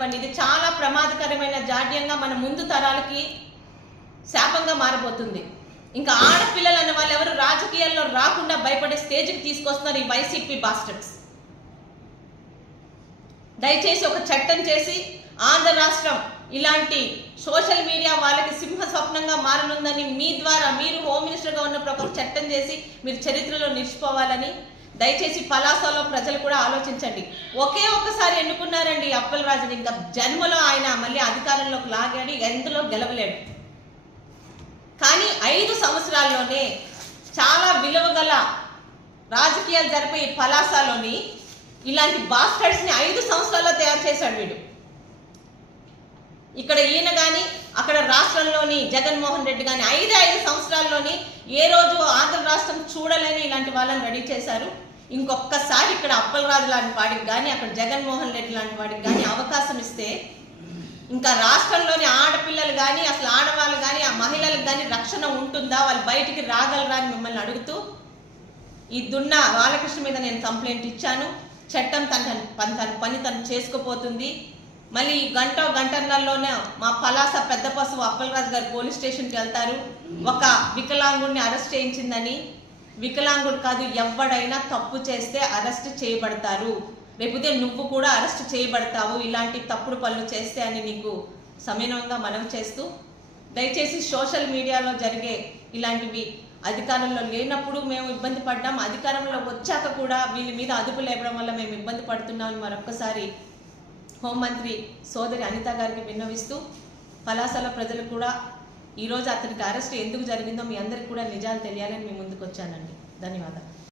ఇవ్వండి. ఇది చాలా ప్రమాదకరమైన జాడ్యంగా మన ముందు తరాలకి శాపంగా మారబోతుంది. ఇంకా ఆడపిల్లలు అన్న వాళ్ళు ఎవరు రాజకీయాల్లో రాకుండా భయపడే స్టేజ్కి తీసుకొస్తున్నారు ఈ వైసీపీ బాస్టర్స్ దయచేసి ఒక చట్టం చేసి ఆంధ్ర రాష్ట్రం ఇలాంటి సోషల్ మీడియా వాళ్ళకి సింహ స్వప్నంగా మారనుందని మీ ద్వారా మీరు హోమ్ మినిస్టర్గా ఉన్నప్పుడు ఒక చట్టం చేసి మీరు చరిత్రలో నిలిచిపోవాలని దయచేసి పలాసలో ప్రజలు కూడా ఆలోచించండి. ఒకే ఒక్కసారి ఎన్నుకున్నారండి అప్పల్ రాజుని. ఇంకా జన్మలో ఆయన మళ్ళీ అధికారంలోకి లాగాడు ఎందులో గెలవలేడు. కానీ ఐదు సంవత్సరాల్లోనే చాలా విలువ గల రాజకీయాలు జరిపే పలాసలోని ఇలాంటి బాస్టర్స్ని ఐదు సంవత్సరాల్లో తయారు చేశాడు వీడు. ఇక్కడ ఈయన కానీ అక్కడ రాష్ట్రంలోని జగన్మోహన్ రెడ్డి కానీ ఐదు ఐదు సంవత్సరాల్లోని ఏ రోజు ఆంధ్ర రాష్ట్రం చూడలేని ఇలాంటి వాళ్ళని రెడీ చేశారు. ఇంకొకసారి ఇక్కడ అప్పలరాజు లాంటి వాడికి కానీ అక్కడ జగన్మోహన్ రెడ్డి లాంటి వాడికి కానీ అవకాశం ఇస్తే ఇంకా రాష్ట్రంలోని ఆడపిల్లలు కానీ అసలు ఆడవాళ్ళు కానీ ఆ మహిళలకు కానీ రక్షణ ఉంటుందా? వాళ్ళు బయటికి రాగలరా అని మిమ్మల్ని అడుగుతూ ఈ దున్న బాలకృష్ణ మీద నేను కంప్లైంట్ ఇచ్చాను. చట్టం తన తన తన పని తను చేసుకుపోతుంది. మళ్ళీ గంట గంటన్నరలోనే మా పలాస పెద్ద పశువు అప్పలరాజు గారు పోలీస్ స్టేషన్కి వెళ్తారు. ఒక వికలాంగుడిని అరెస్ట్ చేయించిందని వికలాంగుడు కాదు ఎవడైనా తప్పు చేస్తే అరెస్ట్ చేయబడతారు. లేకపోతే నువ్వు కూడా అరెస్ట్ చేయబడతావు. ఇలాంటి తప్పుడు పనులు చేస్తే అని నీకు సమీనంగా మనం చేస్తూ దయచేసి సోషల్ మీడియాలో జరిగే ఇలాంటివి అధికారంలో లేనప్పుడు మేము ఇబ్బంది పడ్డాం. అధికారంలో వచ్చాక కూడా వీళ్ళ మీద అదుపు లేపడం వల్ల మేము ఇబ్బంది పడుతున్నామని మరొక్కసారి హోంమంత్రి సోదరి అనిత గారికి విన్నవిస్తూ పలాసల ప్రజలు కూడా ఈరోజు అతనికి అరెస్ట్ ఎందుకు జరిగిందో మీ అందరికి కూడా నిజాలు తెలియాలని మీ ముందుకు వచ్చానండి. ధన్యవాదాలు.